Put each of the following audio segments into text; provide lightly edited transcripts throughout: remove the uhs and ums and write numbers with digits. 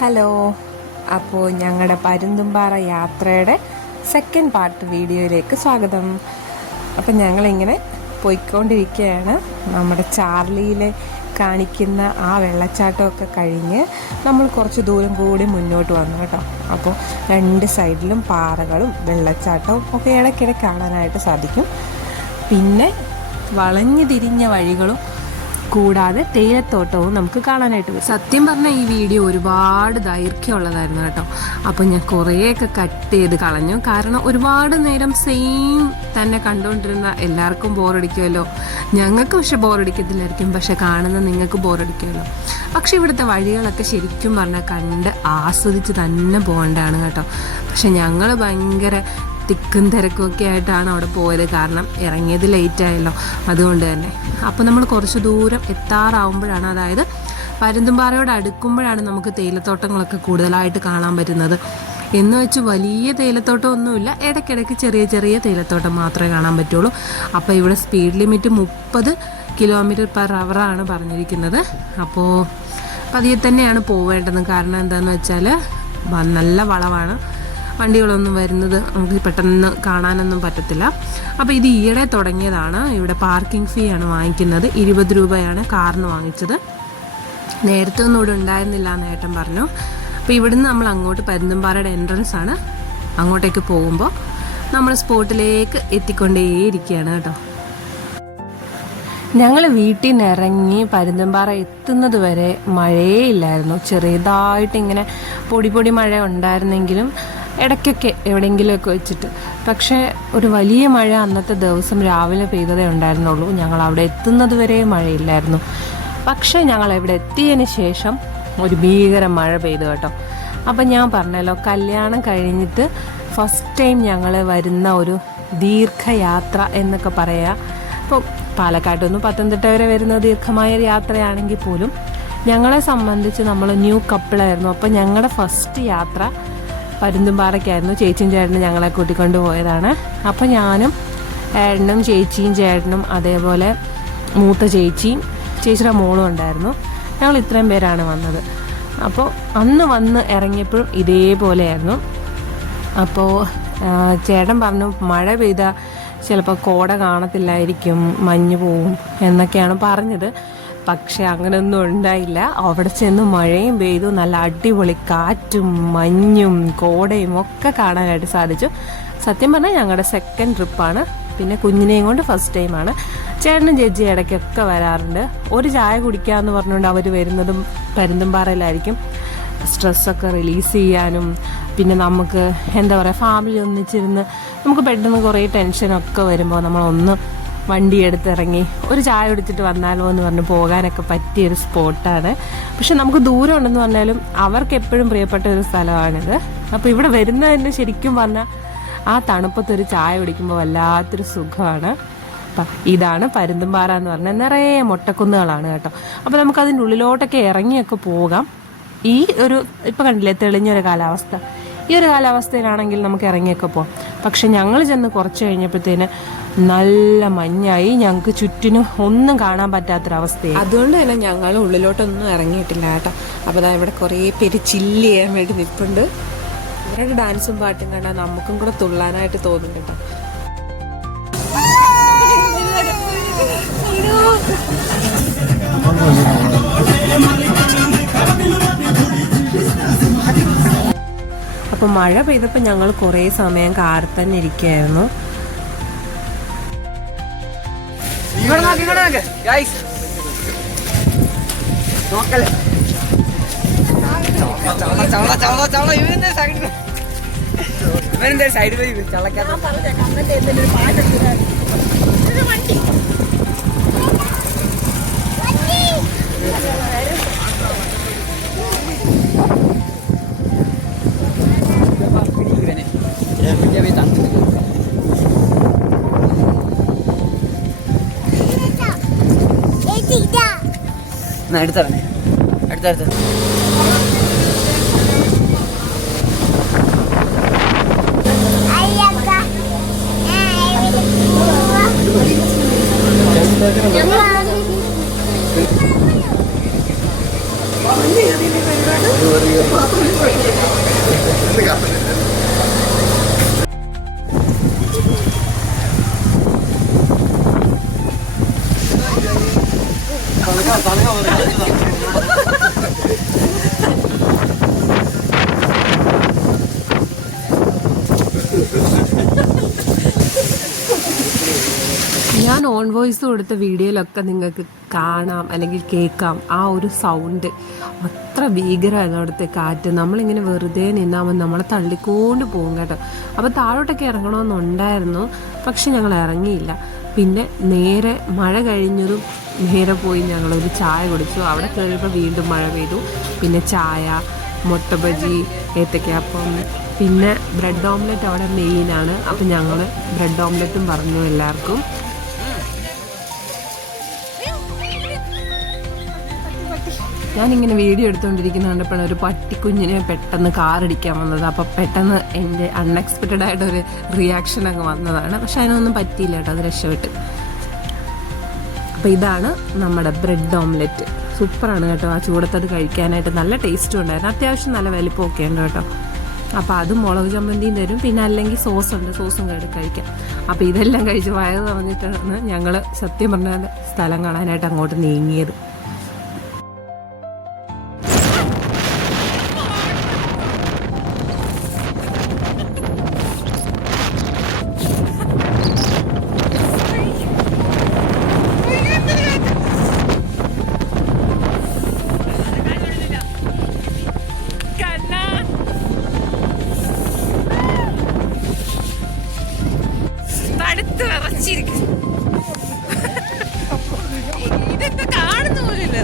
Hello, അപ്പോൾ ഞങ്ങളുടെ പരുന്തുംപാറ യാത്രയുടെ സെക്കൻഡ് പാർട്ട് വീഡിയോയിലേക്ക് സ്വാഗതം. അപ്പം ഞങ്ങളിങ്ങനെ പോയിക്കൊണ്ടിരിക്കുകയാണ്. നമ്മുടെ ചാർലിയിൽ കാണിക്കുന്ന ആ വെള്ളച്ചാട്ടമൊക്കെ കഴിഞ്ഞ് നമ്മൾ കുറച്ച് ദൂരം കൂടി മുന്നോട്ട് വന്നു കേട്ടോ. അപ്പോൾ രണ്ട് സൈഡിലും പാറകളും വെള്ളച്ചാട്ടവും ഒക്കെ ഇടയ്ക്കിടെ കാണാനായിട്ട് സാധിക്കും. പിന്നെ വളഞ്ഞു തിരിഞ്ഞ വഴികളും കൂടാതെ തേയിലത്തോട്ടവും നമുക്ക് കാണാനായിട്ട് വരും. സത്യം പറഞ്ഞാൽ ഈ വീഡിയോ ഒരുപാട് ദൈർഘ്യമുള്ളതായിരുന്നു കേട്ടോ. അപ്പോൾ ഞാൻ കുറേയൊക്കെ കട്ട് ചെയ്ത് കളഞ്ഞു. കാരണം ഒരുപാട് നേരം സെയിം തന്നെ കണ്ടുകൊണ്ടിരുന്ന എല്ലാവർക്കും ബോറടിക്കുമല്ലോ. ഞങ്ങൾക്ക് പക്ഷെ ബോറടിക്കത്തില്ലായിരിക്കും, പക്ഷെ കാണുന്ന നിങ്ങൾക്ക് ബോറടിക്കുമല്ലോ. പക്ഷെ ഇവിടുത്തെ വഴികളൊക്കെ ശരിക്കും പറഞ്ഞാൽ കണ്ട് ആസ്വദിച്ച് തന്നെ പോകേണ്ടതാണ് കേട്ടോ. പക്ഷെ ഞങ്ങൾ ഭയങ്കര തിക്കും തിരക്കൊക്കെ ആയിട്ടാണ് അവിടെ പോയത്. കാരണം ഇറങ്ങിയത് ലേറ്റ് ആയല്ലോ, അതുകൊണ്ട് തന്നെ. അപ്പോൾ നമ്മൾ കുറച്ച് ദൂരം എത്താറാവുമ്പോഴാണ്, അതായത് പരുന്തുംപാറയോട് അടുക്കുമ്പോഴാണ് നമുക്ക് തേയിലത്തോട്ടങ്ങളൊക്കെ കൂടുതലായിട്ട് കാണാൻ പറ്റുന്നത്. എന്ന് വെച്ച് വലിയ തേയിലത്തോട്ടമൊന്നുമില്ല, ഇടയ്ക്കിടയ്ക്ക് ചെറിയ ചെറിയ തേയിലത്തോട്ടം മാത്രമേ കാണാൻ പറ്റുള്ളൂ. അപ്പോൾ ഇവിടെ സ്പീഡ് ലിമിറ്റ് 30 km/h പറഞ്ഞിരിക്കുന്നത്. അപ്പോൾ പതിയെ തന്നെയാണ് പോവേണ്ടത്. കാരണം എന്താണെന്ന് വെച്ചാൽ നല്ല വളവാണ്, വണ്ടികളൊന്നും വരുന്നത് നമുക്ക് പെട്ടെന്ന് കാണാനൊന്നും പറ്റത്തില്ല. അപ്പോൾ ഇത് ഈയിടെ തുടങ്ങിയതാണ്. ഇവിടെ പാർക്കിംഗ് ഫീ ആണ് വാങ്ങിക്കുന്നത്. 20 രൂപയാണ് കാറിന് വാങ്ങിച്ചത്. നേരത്തെ ഒന്നും ഇവിടെ ഉണ്ടായിരുന്നില്ല എന്ന് ഏട്ടൻ പറഞ്ഞു. അപ്പോൾ ഇവിടുന്ന് നമ്മൾ അങ്ങോട്ട് പരുന്തുംപാറയുടെ എൻട്രൻസ് ആണ്. അങ്ങോട്ടേക്ക് പോകുമ്പോൾ നമ്മൾ സ്പോട്ടിലേക്ക് എത്തിക്കൊണ്ടേയിരിക്കുകയാണ് കേട്ടോ. ഞങ്ങൾ വീട്ടിൽ നിന്ന് ഇറങ്ങി പരുന്തുംപാറ എത്തുന്നത് വരെ മഴയേ ഇല്ലായിരുന്നു. ചെറിയതായിട്ട് ഇങ്ങനെ പൊടി മഴ ഉണ്ടായിരുന്നെങ്കിലും ഇടയ്ക്കൊക്കെ എവിടെയെങ്കിലുമൊക്കെ വെച്ചിട്ട്. പക്ഷേ ഒരു വലിയ മഴ അന്നത്തെ ദിവസം രാവിലെ പെയ്തതേ ഉണ്ടായിരുന്നുള്ളൂ. ഞങ്ങൾ അവിടെ എത്തുന്നത് വരെ മഴയില്ലായിരുന്നു. പക്ഷേ ഞങ്ങൾ ഇവിടെ എത്തിയതിന് ശേഷം ഒരു ഭീകര മഴ പെയ്തു കേട്ടോ. അപ്പം ഞാൻ പറഞ്ഞല്ലോ, കല്യാണം കഴിഞ്ഞിട്ട് ഫസ്റ്റ് ടൈം ഞങ്ങൾ വരുന്ന ഒരു ദീർഘയാത്ര എന്നൊക്കെ പറയാം. അപ്പോൾ പാലക്കാട്ട് നിന്ന് പത്തനംതിട്ട വരെ വരുന്ന ദീർഘമായ യാത്രയാണെങ്കിൽ പോലും ഞങ്ങളെ സംബന്ധിച്ച് നമ്മൾ ന്യൂ കപ്പിളായിരുന്നു. അപ്പോൾ ഞങ്ങളുടെ ഫസ്റ്റ് യാത്ര പരുന്തുംപാറയ്ക്കായിരുന്നു. ചേച്ചിയും ചേട്ടനും ഞങ്ങളെ കൂട്ടിക്കൊണ്ട് പോയതാണ്. അപ്പോൾ ഞാനും ഏട്ടനും ചേച്ചിയും ചേട്ടനും അതേപോലെ മൂത്ത ചേച്ചിയുടെ മോളും ഉണ്ടായിരുന്നു. ഞങ്ങൾ ഇത്രയും പേരാണ് വന്നത്. അപ്പോൾ അന്ന് വന്ന് ഇറങ്ങിയപ്പോഴും ഇതേപോലെയായിരുന്നു. അപ്പോൾ ചേട്ടൻ പറഞ്ഞു മഴ പെയ്താൽ ചിലപ്പോൾ കോട കാണത്തില്ലായിരിക്കും, മഞ്ഞ് പോവും എന്നൊക്കെയാണ് പറഞ്ഞത്. പക്ഷെ അങ്ങനെയൊന്നും ഉണ്ടായില്ല. അവിടെ ചെന്ന് മഴയും പെയ്തു, നല്ല അടിപൊളി കാറ്റും മഞ്ഞും കോടയും ഒക്കെ കാണാനായിട്ട് സാധിച്ചു. സത്യം പറഞ്ഞാൽ ഞങ്ങളുടെ സെക്കൻഡ് ട്രിപ്പാണ്. പിന്നെ കുഞ്ഞിനെയും കൊണ്ട് ഫസ്റ്റ് ടൈമാണ്. ചേട്ടനും ചേച്ചി ഇടയ്ക്കൊക്കെ വരാറുണ്ട്. ഒരു ചായ കുടിക്കാമെന്ന് പറഞ്ഞുകൊണ്ട് അവർ വരുന്നതും പരുന്തുംപാറയിലായിരിക്കും. സ്ട്രെസ്സൊക്കെ റിലീസ് ചെയ്യാനും പിന്നെ നമുക്ക് എന്താ പറയുക, ഫാമിലി ഒന്നിച്ചിരുന്ന് നമുക്ക് പെട്ടെന്ന് കുറേ ടെൻഷനൊക്കെ വരുമ്പോൾ നമ്മളൊന്ന് വണ്ടി എടുത്തിറങ്ങി ഒരു ചായ കുടിച്ചിട്ട് വന്നാലോ എന്ന് പറഞ്ഞ് പോകാനൊക്കെ പറ്റിയൊരു സ്പോട്ടാണ്. പക്ഷെ നമുക്ക് ദൂരം ഉണ്ടെന്ന് പറഞ്ഞാലും അവർക്ക് എപ്പോഴും പ്രിയപ്പെട്ട ഒരു സ്ഥലമാണിത്. അപ്പോൾ ഇവിടെ വരുന്നതിന് ശരിക്കും പറഞ്ഞാൽ ആ തണുപ്പത്തൊരു ചായ കുടിക്കുമ്പോൾ വല്ലാത്തൊരു സുഖമാണ്. അപ്പം ഇതാണ് പരുന്തുംപാറ എന്ന് പറഞ്ഞാൽ നിറയെ മൊട്ടക്കുന്നുകളാണ് കേട്ടോ. അപ്പോൾ നമുക്കതിൻ്റെ ഉള്ളിലോട്ടൊക്കെ ഇറങ്ങിയൊക്കെ പോകാം. ഈ ഒരു ഇപ്പം കണ്ടില്ലേ തെളിഞ്ഞൊരു കാലാവസ്ഥ, ഈ ഒരു കാലാവസ്ഥയിലാണെങ്കിൽ നമുക്ക് ഇറങ്ങിയൊക്കെ പോകാം. പക്ഷെ ഞങ്ങൾ ചെന്ന് കുറച്ച് കഴിഞ്ഞപ്പോഴത്തേന് നല്ല മഞ്ഞായി, ഞങ്ങൾക്ക് ചുറ്റിനും ഒന്നും കാണാൻ പറ്റാത്തൊരവസ്ഥയായി. അതുകൊണ്ട് തന്നെ ഞങ്ങൾ ഉള്ളിലോട്ടൊന്നും ഇറങ്ങിയിട്ടില്ല കേട്ടോ. അപ്പോൾ ഇവിടെ കുറേ പേര് ചില്ല് ചെയ്യാൻ വേണ്ടി നിൽപ്പുണ്ട്. ഇവരുടെ ഡാൻസും പാട്ടും കണ്ടാൽ നമുക്കും കൂടെ തുള്ളാനായിട്ട് തോന്നും കേട്ടോ. അപ്പോൾ മഴ പെയ്തപ്പോൾ ഞങ്ങൾ കുറേ സമയം കാറിൽ തന്നെ ഇരിക്കുകയായിരുന്നു. അടുത്തറങ്ങി അടുത്തടുത്ത് ഞാൻ ഓൺ വോയിസ് കൊടുത്ത വീഡിയോയിലൊക്കെ നിങ്ങൾക്ക് കാണാം അല്ലെങ്കിൽ കേൾക്കാം ആ ഒരു സൗണ്ട് അത്ര ഭീകരമായിരുന്നു അവിടുത്തെ കാറ്റ്. നമ്മളിങ്ങനെ വെറുതെ നിന്നാൽ നമ്മളെ തള്ളിക്കൊണ്ട് പോകും കേട്ടോ. അപ്പോൾ താഴോട്ടൊക്കെ ഇറങ്ങണമെന്നുണ്ടായിരുന്നു, പക്ഷെ ഞങ്ങൾ ഇറങ്ങിയില്ല. പിന്നെ നേരെ മഴ കഴിഞ്ഞതും നേരെ പോയി ഞങ്ങളൊരു ചായ കുടിച്ചു. അവിടെ കയറിയപ്പോൾ വീണ്ടും മഴ പെയ്തു. പിന്നെ ചായ, മുട്ട ബജി, ഏത്തയ്ക്കാപ്പം, പിന്നെ ബ്രെഡ് ഓംലെറ്റ് അവിടെ മെയിനാണ്. അപ്പം ഞങ്ങൾ ബ്രെഡ് ഓംലെറ്റും പറഞ്ഞു എല്ലാവർക്കും. ഞാനിങ്ങനെ വീഡിയോ എടുത്തുകൊണ്ടിരിക്കുന്ന കണ്ടപ്പോഴാണ് ഒരു പട്ടിക്കുഞ്ഞിനെ പെട്ടെന്ന് കാറടിക്കാൻ വന്നത്. അപ്പോൾ പെട്ടെന്ന് എൻ്റെ അൺഎക്സ്പെക്റ്റഡ് ആയിട്ടൊരു റിയാക്ഷൻ അങ്ങ് വന്നതാണ്. പക്ഷെ അതിനൊന്നും പറ്റിയില്ല കേട്ടോ, അത് രക്ഷപ്പെട്ട്. അപ്പോൾ ഇതാണ് നമ്മുടെ ബ്രെഡ് ഓംലെറ്റ്. സൂപ്പറാണ് കേട്ടോ. ആ ചൂടത്തത് കഴിക്കാനായിട്ട് നല്ല ടേസ്റ്റും ഉണ്ടായിരുന്നു. അത്യാവശ്യം നല്ല വലിപ്പമൊക്കെ ഉണ്ട് കേട്ടോ. അപ്പോൾ അത് മുളക് ചമ്മന്തിയും തരും, പിന്നെ അല്ലെങ്കിൽ സോസുണ്ട്, സോസും കഴിക്കാം. അപ്പോൾ ഇതെല്ലാം കഴിച്ച് വയറ് നിറഞ്ഞിട്ടാണ് ഞങ്ങൾ സത്യം പറഞ്ഞാൽ സ്ഥലം കാണാനായിട്ട് അങ്ങോട്ട് നീങ്ങിയത്. ഇതെന്താ കാണുന്ന പോലില്ല.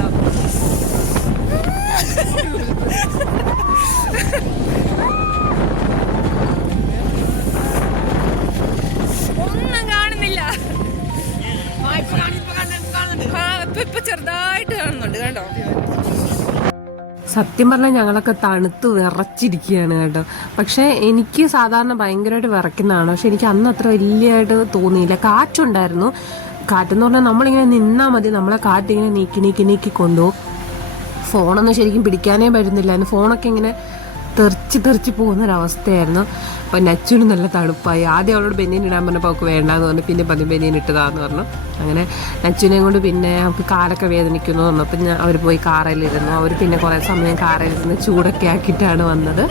ഒന്നും കാണുന്നില്ല. ഇപ്പൊ ചെറുതായിട്ട് കാണുന്നുണ്ട് കേട്ടോ. സത്യം പറഞ്ഞാൽ ഞങ്ങളൊക്കെ തണുത്ത് വിറച്ചിരിക്കുകയാണ് കേട്ടോ. പക്ഷേ എനിക്ക് സാധാരണ ഭയങ്കരമായിട്ട് വിറയ്ക്കുന്നതാണ്. പക്ഷെ എനിക്ക് അന്ന് അത്ര വലിയതായിട്ട് തോന്നിയില്ല. കാറ്റുണ്ടായിരുന്നു. കാറ്റെന്ന് പറഞ്ഞാൽ നമ്മളിങ്ങനെ നിന്നാൽ മതി, നമ്മളെ കാറ്റിങ്ങനെ നീക്കി കൊണ്ടുപോകും. ഫോണൊന്നും ശരിക്കും പിടിക്കാനേ പറ്റുന്നില്ലായിരുന്നു. ഫോണൊക്കെ ഇങ്ങനെ തെറിച്ച് പോകുന്നൊരവസ്ഥയായിരുന്നു. അപ്പോൾ നച്ചുവിന് നല്ല തണുപ്പായി. ആദ്യം അവളോട് ബനിയൻ ഇടാൻ പറഞ്ഞപ്പോൾ അവൾക്ക് വേണ്ടാന്ന് പറഞ്ഞു. പിന്നെ ബനിയൻ ഇട്ടതാന്ന് പറഞ്ഞു. അങ്ങനെ നച്ചുവിനെ കൊണ്ട് പിന്നെ അവൾക്ക് കാലൊക്കെ വേദനിക്കുന്നു പറഞ്ഞു. അപ്പം അവർ പോയി കാറിലിരുന്നു. അവർ പിന്നെ കുറേ സമയം കാറിലിരുന്ന് ചൂടൊക്കെ ആക്കിയിട്ടാണ് വന്നത്.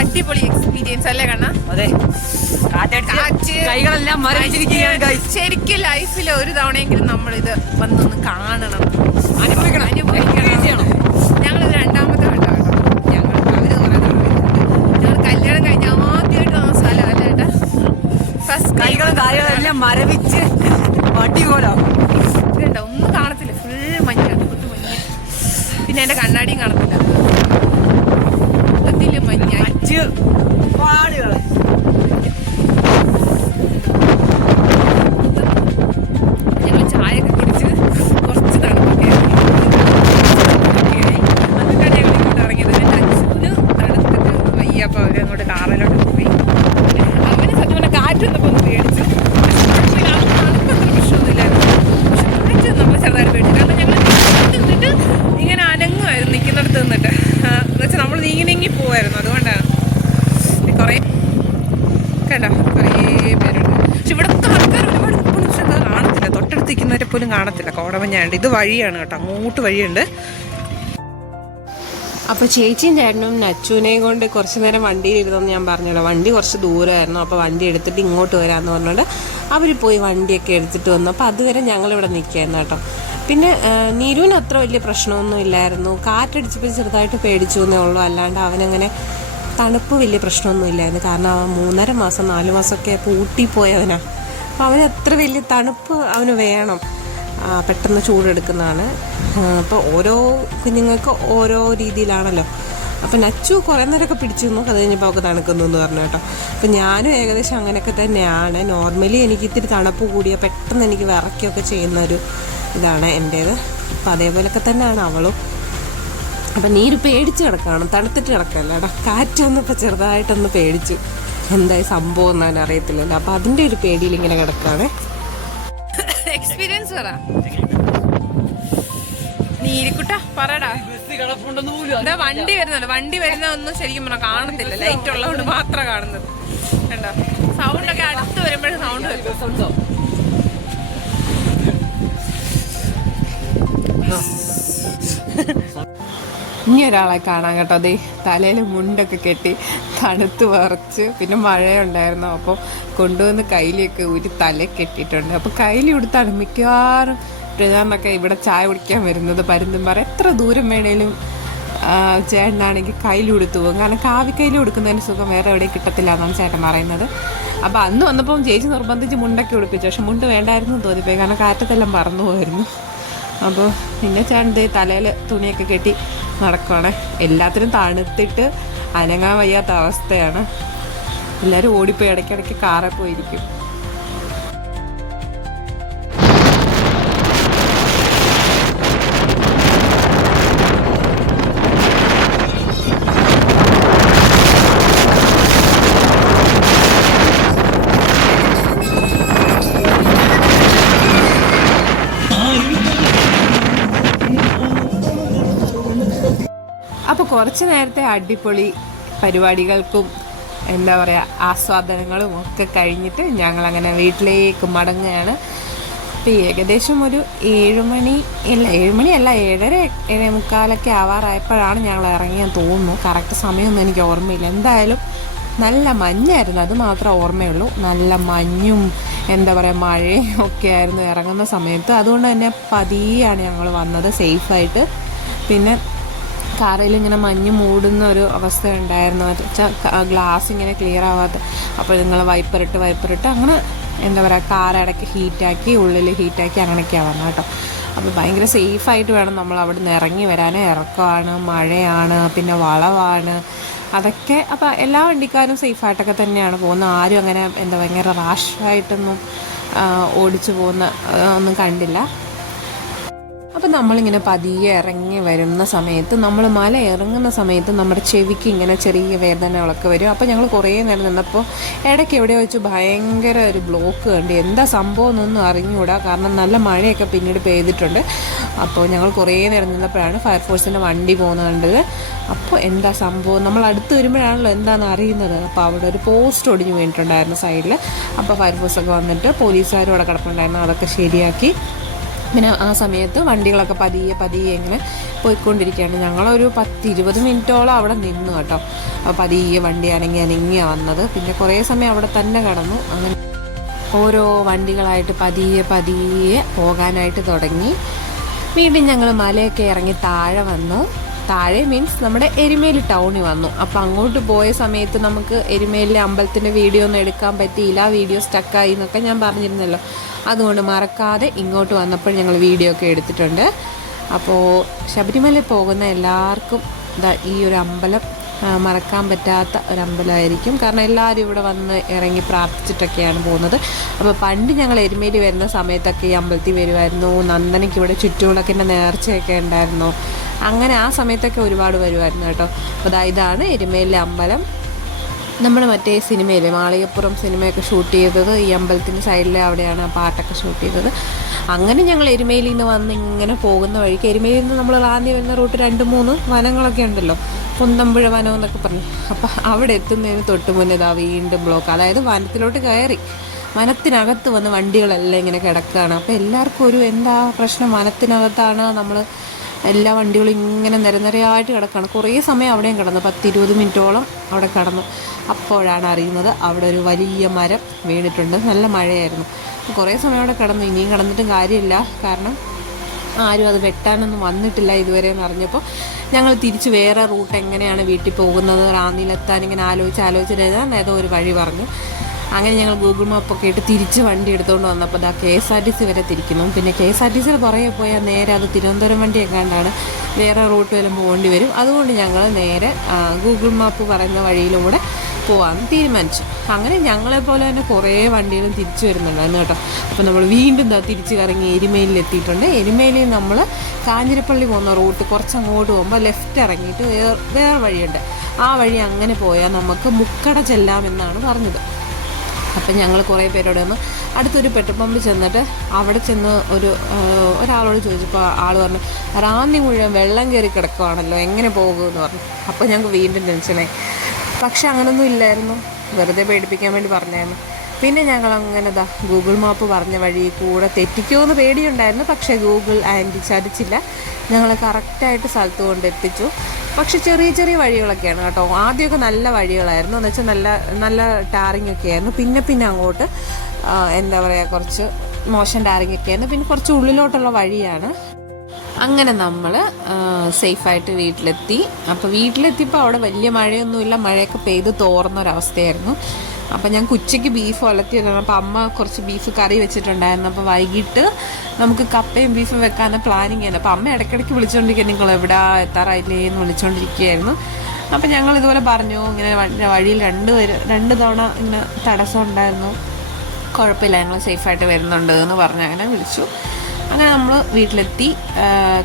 അടിപൊളി എക്സ്പീരിയൻസ് അല്ലേ കണ്ണ? അതെ, കൈകളെല്ലാം മരവിച്ചിരിക്കുകയാണ്. ശരിക്കും ലൈഫിൽ ഒരു തവണയെങ്കിലും നമ്മളിത് വന്നൊന്ന് കാണണം, അനുഭവിക്കണം. ഞങ്ങളിത് രണ്ടാമത്തെ കണ്ടോ കേട്ടോ. അവര് ഞങ്ങൾ കല്യാണം കഴിഞ്ഞ ആദ്യമായിട്ട് വന്ന സ്ഥലം അല്ലേ ഏട്ടാ? ഫസ്റ്റ് കൈകളും കാലുകളെല്ലാം മരവിച്ച് വട്ടി പോലോ. ഇതുണ്ടോ, ഒന്നും കാണത്തില്ല, ഫുൾ മഞ്ഞാണ്. പിന്നെ എന്റെ കണ്ണാടിയും കാണത്തില്ല. പാടുകളെ ഞങ്ങൾ ചായയൊക്കെ കുടിച്ച് കുറച്ച് തണുപ്പൊക്കെ എന്നിട്ടാണ് ഞങ്ങൾ ഇങ്ങോട്ട് ഇറങ്ങിയത്. എൻ്റെ അച്ഛന് തണുത്തിട്ട് വയ്യ. അപ്പോൾ അവരങ്ങോട്ട് കാറിലോട്ട് പോയി. അവന് സത്യം പറഞ്ഞാൽ കാറ്റ് വന്നപ്പോൾ ഒന്ന് പേടിച്ചു. തണുപ്പ് അത്ര പ്രശ്നമൊന്നുമില്ലായിരുന്നു. പക്ഷെ കാറ്റ് നമ്മൾ ചെറുതായിട്ട് പേടിച്ചു. കാരണം ഞങ്ങൾ നിന്നിട്ട് ഇങ്ങനെ അനങ്ങുമായിരുന്നു, നിൽക്കുന്നിടത്ത് നിന്നിട്ട്. എന്നുവെച്ചാൽ നമ്മൾ നീങ്ങി പോവായിരുന്നു. അതുകൊണ്ടാണ് കുറേ കണ്ടോ, കുറേ പേരുണ്ട്. പക്ഷെ ഇവിടുത്തെ ആൾക്കാർ ഒരുപാട് നിൽക്കുന്നു. പക്ഷെ അത് കാണത്തില്ല, തൊട്ടടുത്ത് നിൽക്കുന്നവരെ പോലും കാണത്തില്ല. കോടമഞ്ഞാണ്ട് ഇത് വഴിയാണ് കേട്ടോ, അങ്ങോട്ട് വഴിയുണ്ട്. അപ്പോൾ ചേച്ചിയും ചേട്ടനും നച്ചുവിനെയും കൊണ്ട് കുറച്ച് നേരം വണ്ടിയിലിരുന്നെന്ന് ഞാൻ പറഞ്ഞല്ലോ. വണ്ടി കുറച്ച് ദൂരമായിരുന്നു. അപ്പോൾ വണ്ടി എടുത്തിട്ട് ഇങ്ങോട്ട് വരാമെന്ന് പറഞ്ഞുകൊണ്ട് അവർ പോയി വണ്ടിയൊക്കെ എടുത്തിട്ട് വന്നു. അപ്പോൾ അതുവരെ ഞങ്ങളിവിടെ നിൽക്കുകയായിരുന്നു കേട്ടോ. പിന്നെ നീരുവിന് അത്ര വലിയ പ്രശ്നമൊന്നും ഇല്ലായിരുന്നു. കാറ്റടിച്ചപ്പോൾ ചെറുതായിട്ട് പേടിച്ചു എന്നേ ഉള്ളൂ. അല്ലാണ്ട് അവനങ്ങനെ തണുപ്പ് വലിയ പ്രശ്നമൊന്നും ഇല്ലായിരുന്നു. കാരണം അവൻ 3.5 മാസം 4 മാസമൊക്കെ പൂട്ടിപ്പോയവനാണ്. അപ്പോൾ അവന് അത്ര വലിയ തണുപ്പ് അവന് വേണം. പെട്ടെന്ന് ചൂടെടുക്കുന്നതാണ്. അപ്പോൾ ഓരോ കുഞ്ഞുങ്ങൾക്ക് ഓരോ രീതിയിലാണല്ലോ. അപ്പോൾ നച്ചു കുറേ നേരമൊക്കെ പിടിച്ചു നിന്നു. അത് കഴിഞ്ഞപ്പോൾ അവൾക്ക് തണുക്കുന്നു എന്ന് പറഞ്ഞു കേട്ടോ. അപ്പോൾ ഞാനും ഏകദേശം അങ്ങനെയൊക്കെ തന്നെയാണ്. നോർമലി എനിക്ക് ഇത്തിരി തണുപ്പ് കൂടിയ പെട്ടെന്ന് എനിക്ക് വിറയ്ക്കുകയൊക്കെ ചെയ്യുന്നൊരു ഇതാണ് എൻ്റേത്. അപ്പം അതേപോലൊക്കെ തന്നെയാണ് അവളും. അപ്പം നീര് പേടിച്ച് കിടക്കുകയാണ്, തണുത്തിട്ട് കിടക്കല്ല കേട്ടോ. കാറ്റ് വന്നപ്പോൾ ചെറുതായിട്ടൊന്ന് പേടിച്ചു, എന്തായി സംഭവം എന്നാലും അറിയത്തില്ലല്ലോ. അപ്പം അതിൻ്റെ ഒരു പേടിയിൽ ഇങ്ങനെ കിടക്കുകയാണ്. എക്സ്പീരിയൻസ് പറ നീരിക്കുട്ട, പറടാ. എന്താ വണ്ടി വരുന്നുണ്ട്, വണ്ടി വരുന്ന ഒന്നും ശരിക്കും പറഞ്ഞാൽ കാണത്തില്ല, ലൈറ്റ് ഉള്ളതുകൊണ്ട് മാത്രം കാണുന്നത് കണ്ടോ. സൗണ്ടൊക്കെ അടുത്ത് വരുമ്പോഴേ സൗണ്ട് വരും. ഇനി ഒരാളെ കാണാൻ കേട്ടോ. അതേ തലയിൽ മുണ്ടൊക്കെ കെട്ടി തണുത്ത് വിറച്ച്, പിന്നെ മഴയുണ്ടായിരുന്നു, അപ്പോൾ കൊണ്ടുവന്ന് കയ്യിലൊക്കെ ഊരി തല കെട്ടിയിട്ടുണ്ട്. അപ്പോൾ കയ്യിൽ കൊടുത്താണ് മിക്കവാറും പ്രധാനമൊക്കെ ഇവിടെ ചായ കുടിക്കാൻ വരുന്നത്. പരുന്തുംപാറ എത്ര ദൂരം വേണേലും ചേട്ടനാണെങ്കിൽ കയ്യിൽ കൊടുത്തു പോകും. കാരണം കാവി കയ്യിൽ കൊടുക്കുന്നതിന് സുഖം വേറെ എവിടെയും കിട്ടത്തില്ല എന്നാണ് ചേട്ടൻ പറയുന്നത്. അപ്പോൾ അന്ന് വന്നപ്പം ചേച്ചി നിർബന്ധിച്ച് മുണ്ടൊക്കെ ഉടുപ്പിച്ചു. പക്ഷെ മുണ്ട് വേണ്ടായിരുന്നു തോന്നിപ്പോയി, കാരണം കാറ്റത്തെല്ലാം പറന്നു പോയിരുന്നു. അപ്പോൾ പിന്നെ ചേട്ടൻ തലയിൽ തുണിയൊക്കെ കെട്ടി നടക്കുവാണ്. എല്ലാത്തിനും തണുത്തിട്ട് അനങ്ങാൻ വയ്യാത്ത അവസ്ഥയാണ്. എല്ലാവരും ഓടിപ്പോയി ഇടയ്ക്കിടയ്ക്ക് കാറിൽ പോയിരിക്കും. അപ്പോൾ കുറച്ച് നേരത്തെ അടിപൊളി പരിപാടികൾക്കും എന്താ പറയുക ആസ്വാദനങ്ങളും ഒക്കെ കഴിഞ്ഞിട്ട് ഞങ്ങളങ്ങനെ വീട്ടിലേക്ക് മടങ്ങുകയാണ്. അപ്പോൾ ഏകദേശം ഒരു 7 മണിയല്ല 7:30 ആവാറായപ്പോഴാണ് ഞങ്ങൾ ഇറങ്ങിയെന്ന് തോന്നുന്നു. കറക്റ്റ് സമയമൊന്നും എനിക്ക് ഓർമ്മയില്ല. എന്തായാലും നല്ല മഞ്ഞായിരുന്നു, അത് മാത്രമേ ഓർമ്മയുള്ളൂ. നല്ല മഞ്ഞും എന്താ പറയുക മഴയും ഒക്കെ ആയിരുന്നു ഇറങ്ങുന്ന സമയത്ത്. അതുകൊണ്ട് തന്നെ പതിയാണ് ഞങ്ങൾ വന്നത് സേഫായിട്ട്. പിന്നെ കാറിൽ ഇങ്ങനെ മഞ്ഞ് മൂടുന്ന ഒരു അവസ്ഥ ഉണ്ടായിരുന്നു. ഗ്ലാസ് ഇങ്ങനെ ക്ലിയർ ആവാത്ത, അപ്പോൾ നിങ്ങൾ വൈപ്പറിട്ട് അങ്ങനെ എന്താ പറയുക കാർ ഇടയ്ക്ക് ഹീറ്റാക്കി ഉള്ളിൽ ഹീറ്റാക്കി അങ്ങനെയൊക്കെയാണ് വന്നത് കേട്ടോ. അപ്പോൾ ഭയങ്കര സേഫായിട്ട് വേണം നമ്മൾ അവിടെ നിന്ന് ഇറങ്ങി വരാൻ. ഇറക്കമാണ്, മഴയാണ്, പിന്നെ വളവാണ്, അതൊക്കെ. അപ്പോൾ എല്ലാ വണ്ടിക്കാരും സേഫായിട്ടൊക്കെ തന്നെയാണ് പോകുന്നത്. ആരും അങ്ങനെ എന്താ ഭയങ്കര റാഷായിട്ടൊന്നും ഓടിച്ചു പോകുന്ന ഒന്നും കണ്ടില്ല. അപ്പം നമ്മളിങ്ങനെ പതിയെ ഇറങ്ങി വരുന്ന സമയത്ത്, നമ്മൾ മല ഇറങ്ങുന്ന സമയത്ത് നമ്മുടെ ചെവിക്ക് ഇങ്ങനെ ചെറിയ വേദനകളൊക്കെ വരും. അപ്പോൾ ഞങ്ങൾ കുറേ നേരം നിന്നപ്പോൾ ഇടയ്ക്ക് എവിടെ വെച്ച് ഭയങ്കര ഒരു ബ്ലോക്ക് കണ്ട്. എന്താ സംഭവം എന്നൊന്നും അറിഞ്ഞുകൂടാ, കാരണം നല്ല മഴയൊക്കെ പിന്നീട് പെയ്തിട്ടുണ്ട്. അപ്പോൾ ഞങ്ങൾ കുറേ നേരം നിന്നപ്പോഴാണ് ഫയർഫോഴ്സിൻ്റെ വണ്ടി പോകുന്നത് കണ്ടത്. അപ്പോൾ എന്താ സംഭവം നമ്മൾ അടുത്ത് വരുമ്പോഴാണല്ലോ എന്താണെന്ന് അറിയുന്നത്. അപ്പോൾ അവിടെ ഒരു പോസ്റ്റ് ഒടിഞ്ഞു വീണിട്ടുണ്ടായിരുന്നു സൈഡിൽ. അപ്പോൾ ഫയർഫോഴ്സൊക്കെ വന്നിട്ട് പോലീസുകാരും അവിടെ കിടപ്പുണ്ടായിരുന്നു, അതൊക്കെ ശരിയാക്കി. പിന്നെ ആ സമയത്ത് വണ്ടികളൊക്കെ പതിയെ ഇങ്ങനെ പോയിക്കൊണ്ടിരിക്കുകയാണ്. ഞങ്ങളൊരു 10-20 മിനിറ്റോളം അവിടെ നിന്നു കേട്ടോ. പതിയെ വണ്ടി അനങ്ങിയാണ് വന്നത്. പിന്നെ കുറേ സമയം അവിടെ തന്നെ കിടന്നു. അങ്ങനെ ഓരോ വണ്ടികളായിട്ട് പതിയെ പോകാനായിട്ട് തുടങ്ങി. വീണ്ടും ഞങ്ങൾ മലയൊക്കെ ഇറങ്ങി താഴെ വന്നു. താഴെ മീൻസ് നമ്മുടെ എരുമേലി ടൗണിൽ വന്നു. അപ്പോൾ അങ്ങോട്ട് പോയ സമയത്ത് നമുക്ക് എരുമേലി അമ്പലത്തിൻ്റെ വീഡിയോ ഒന്നും എടുക്കാൻ പറ്റിയില്ല, വീഡിയോ സ്റ്റക്കായി എന്നൊക്കെ ഞാൻ പറഞ്ഞിരുന്നല്ലോ. അതുകൊണ്ട് മറക്കാതെ ഇങ്ങോട്ട് വന്നപ്പോൾ ഞങ്ങൾ വീഡിയോ ഒക്കെ എടുത്തിട്ടുണ്ട്. അപ്പോൾ ശബരിമല പോകുന്ന എല്ലാവർക്കും ഈ ഒരു അമ്പലം മറക്കാൻ പറ്റാത്ത ഒരമ്പലമായിരിക്കും. കാരണം എല്ലാവരും ഇവിടെ വന്ന് ഇറങ്ങി പ്രാർത്ഥിച്ചിട്ടൊക്കെയാണ് പോകുന്നത്. അപ്പോൾ പണ്ട് ഞങ്ങൾ എരുമേലി വരുന്ന സമയത്തൊക്കെ ഈ അമ്പലത്തിൽ വരുമായിരുന്നു. നന്ദനയ്ക്ക് ഇവിടെ ചുറ്റുവിളക്കിൻ്റെ നേർച്ചയൊക്കെ ഉണ്ടായിരുന്നു. അങ്ങനെ ആ സമയത്തൊക്കെ ഒരുപാട് വരുമായിരുന്നു കേട്ടോ. അപ്പോൾ ഇതാണ് എരുമേലി അമ്പലം. നമ്മൾ മറ്റേ സിനിമയിലെ മാളികപ്പുറം സിനിമയൊക്കെ ഷൂട്ട് ചെയ്തത് ഈ അമ്പലത്തിൻ്റെ സൈഡിൽ അവിടെയാണ് ആ പാട്ടൊക്കെ ഷൂട്ട് ചെയ്തത്. അങ്ങനെ ഞങ്ങൾ എരുമേലിയിൽ നിന്ന് വന്ന് ഇങ്ങനെ പോകുന്ന വഴിക്ക്, എരുമേലിയിൽ നിന്ന് നമ്മൾ റാന്നി വരുന്ന റൂട്ട് 2-3 വനങ്ങളൊക്കെ ഉണ്ടല്ലോ, കുന്തമ്പുഴ വനം എന്നൊക്കെ പറഞ്ഞു. അപ്പം അവിടെ എത്തുന്നതിന് തൊട്ട് മുന്നേ വീണ്ടും ബ്ലോക്ക്. അതായത് വനത്തിലോട്ട് കയറി വനത്തിനകത്ത് വന്ന് വണ്ടികളെല്ലാം ഇങ്ങനെ കിടക്കുകയാണ്. അപ്പോൾ എല്ലാവർക്കും ഒരു എന്താ പ്രശ്നം, വനത്തിനകത്താണ് നമ്മൾ എല്ലാ വണ്ടികളും ഇങ്ങനെ നിരനിരയായിട്ട് കിടക്കുകയാണ്. കുറേ സമയം അവിടെയും കിടന്നു, 10-20 മിനിറ്റോളം അവിടെ കിടന്നു. അപ്പോഴാണ് അറിയുന്നത് അവിടെ ഒരു വലിയ മരം വീണിട്ടുണ്ട്. നല്ല മഴയായിരുന്നു. കുറേ സമയം അവിടെ കിടന്നു. ഇനിയും കിടന്നിട്ടും കാര്യമില്ല, കാരണം ആരും അത് വെട്ടാനൊന്നും വന്നിട്ടില്ല ഇതുവരെ എന്ന് അറിഞ്ഞപ്പോൾ ഞങ്ങൾ തിരിച്ച് വേറെ റൂട്ട് എങ്ങനെയാണ് വീട്ടിൽ പോകുന്നത്, റാന്നിയിലെത്താൻ ഇങ്ങനെ ആലോചിച്ചിരുന്നാൽ ഏതോ ഒരു വഴി പറഞ്ഞു. അങ്ങനെ ഞങ്ങൾ ഗൂഗിൾ മാപ്പൊക്കെ ഇട്ട് തിരിച്ച് വണ്ടി എടുത്തുകൊണ്ട് വന്നപ്പോൾ KSRTC വരെ തിരിക്കുന്നു. പിന്നെ KSRTCയിൽ പുറകെ പോയാൽ നേരെ അത് തിരുവനന്തപുരം വണ്ടി എങ്ങാണ്ടാണ്, വേറെ റൂട്ട് വല്ലതും പോകേണ്ടി വരും. അതുകൊണ്ട് ഞങ്ങൾ നേരെ ഗൂഗിൾ മാപ്പ് പറയുന്ന വഴിയിലൂടെ പോകാമെന്ന് തീരുമാനിച്ചു. അങ്ങനെ ഞങ്ങളെപ്പോലെ തന്നെ കുറേ വണ്ടികളും തിരിച്ചു വരുന്നുണ്ടായിരുന്നു കേട്ടോ. അപ്പോൾ നമ്മൾ വീണ്ടും തിരിച്ച് കറങ്ങി എരുമേലിയിൽ എത്തിയിട്ടുണ്ട്. എരുമേലിയിൽ നമ്മൾ കാഞ്ഞിരപ്പള്ളി പോകുന്ന റൂട്ട് കുറച്ച് അങ്ങോട്ട് പോകുമ്പോൾ ലെഫ്റ്റ് ഇറങ്ങിയിട്ട് വേറെ വഴിയുണ്ട്. ആ വഴി അങ്ങനെ പോയാൽ നമുക്ക് മുക്കട ചെല്ലാമെന്നാണ് പറഞ്ഞത്. അപ്പം ഞങ്ങൾ കുറേ പേരോട് വന്ന് അടുത്തൊരു പെട്രോൾ പമ്പിൽ ചെന്നിട്ട് അവിടെ ചെന്ന് ഒരാളോട് ചോദിച്ചപ്പോൾ ആൾ പറഞ്ഞു റാന്നി മുഴുവൻ വെള്ളം കയറി കിടക്കുവാണല്ലോ, എങ്ങനെ പോകുമെന്ന് പറഞ്ഞു. അപ്പോൾ ഞങ്ങൾക്ക് വീണ്ടും ടെൻഷനായി. പക്ഷെ അങ്ങനൊന്നും ഇല്ലായിരുന്നു, വെറുതെ പേടിപ്പിക്കാൻ വേണ്ടി പറഞ്ഞായിരുന്നു. പിന്നെ ഞങ്ങൾ അങ്ങനെ ഗൂഗിൾ മാപ്പ് പറഞ്ഞ വഴി കൂടെ തെറ്റിക്കുമെന്ന് പേടിയുണ്ടായിരുന്നു. പക്ഷേ ഗൂഗിൾ ആൻറ്റി ചതിച്ചില്ല, ഞങ്ങൾ കറക്റ്റായിട്ട് സ്ഥലത്ത് കൊണ്ട് എത്തിച്ചു. പക്ഷെ ചെറിയ ചെറിയ വഴികളൊക്കെയാണ് കേട്ടോ. ആദ്യമൊക്കെ നല്ല വഴികളായിരുന്നു, എന്ന് വെച്ചാൽ നല്ല ടാറിങ് ഒക്കെ ആയിരുന്നു. പിന്നെ അങ്ങോട്ട് എന്താ പറയുക, കുറച്ച് മോശം ടാറിങ് ഒക്കെ ആയിരുന്നു. പിന്നെ കുറച്ച് ഉള്ളിലോട്ടുള്ള വഴിയാണ്. അങ്ങനെ നമ്മൾ സേഫായിട്ട് വീട്ടിലെത്തി. അപ്പോൾ വീട്ടിലെത്തിയപ്പോൾ അവിടെ വലിയ മഴയൊന്നുമില്ല, മഴയൊക്കെ പെയ്ത് തോർന്നൊരവസ്ഥയായിരുന്നു. അപ്പോൾ ഞാൻ ഉച്ചയ്ക്ക് ബീഫ് വളർത്തിയതാണ്. അപ്പോൾ അമ്മ കുറച്ച് ബീഫ് കറി വെച്ചിട്ടുണ്ടായിരുന്നു. അപ്പോൾ വൈകിട്ട് നമുക്ക് കപ്പയും ബീഫും വെക്കാൻ പ്ലാനിങ് ആയിരുന്നു. അപ്പോൾ അമ്മ ഇടയ്ക്കിടയ്ക്ക് വിളിച്ചുകൊണ്ടിരിക്കുക, നിങ്ങൾ എവിടെ എത്താറായില്ലേ എന്ന് വിളിച്ചുകൊണ്ടിരിക്കുകയായിരുന്നു. അപ്പോൾ ഞങ്ങൾ ഇതുപോലെ പറഞ്ഞു, ഇങ്ങനെ വഴിയിൽ രണ്ട് തവണ ഇങ്ങനെ തടസ്സം ഉണ്ടായിരുന്നു, കുഴപ്പമില്ല ഞങ്ങൾ സേഫായിട്ട് വരുന്നുണ്ട് എന്ന് പറഞ്ഞ് അങ്ങനെ വിളിച്ചു. അങ്ങനെ നമ്മൾ വീട്ടിലെത്തി,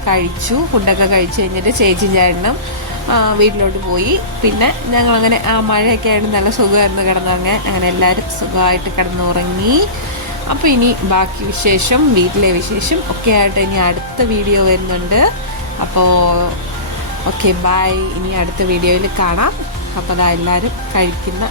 കഴിച്ചു. ഫുഡൊക്കെ കഴിച്ച് കഴിഞ്ഞിട്ട് ചേച്ചിയും ചേട്ടനും വീട്ടിലോട്ട് പോയി. പിന്നെ ഞങ്ങളങ്ങനെ മഴയൊക്കെ ആയിട്ട് നല്ല സുഖമായിരുന്നു കിടന്നുറങ്ങാൻ. അങ്ങനെ എല്ലാവരും സുഖമായിട്ട് കിടന്നുറങ്ങി. അപ്പോൾ ഇനി ബാക്കി വിശേഷം, വീട്ടിലെ വിശേഷം ഒക്കെ ആയിട്ട് ഇനി അടുത്ത വീഡിയോ വരുന്നുണ്ട്. അപ്പോൾ ഓക്കെ, ബൈ. ഇനി അടുത്ത വീഡിയോയിൽ കാണാം. അപ്പോൾ എല്ലാവരും കഴിക്കുന്ന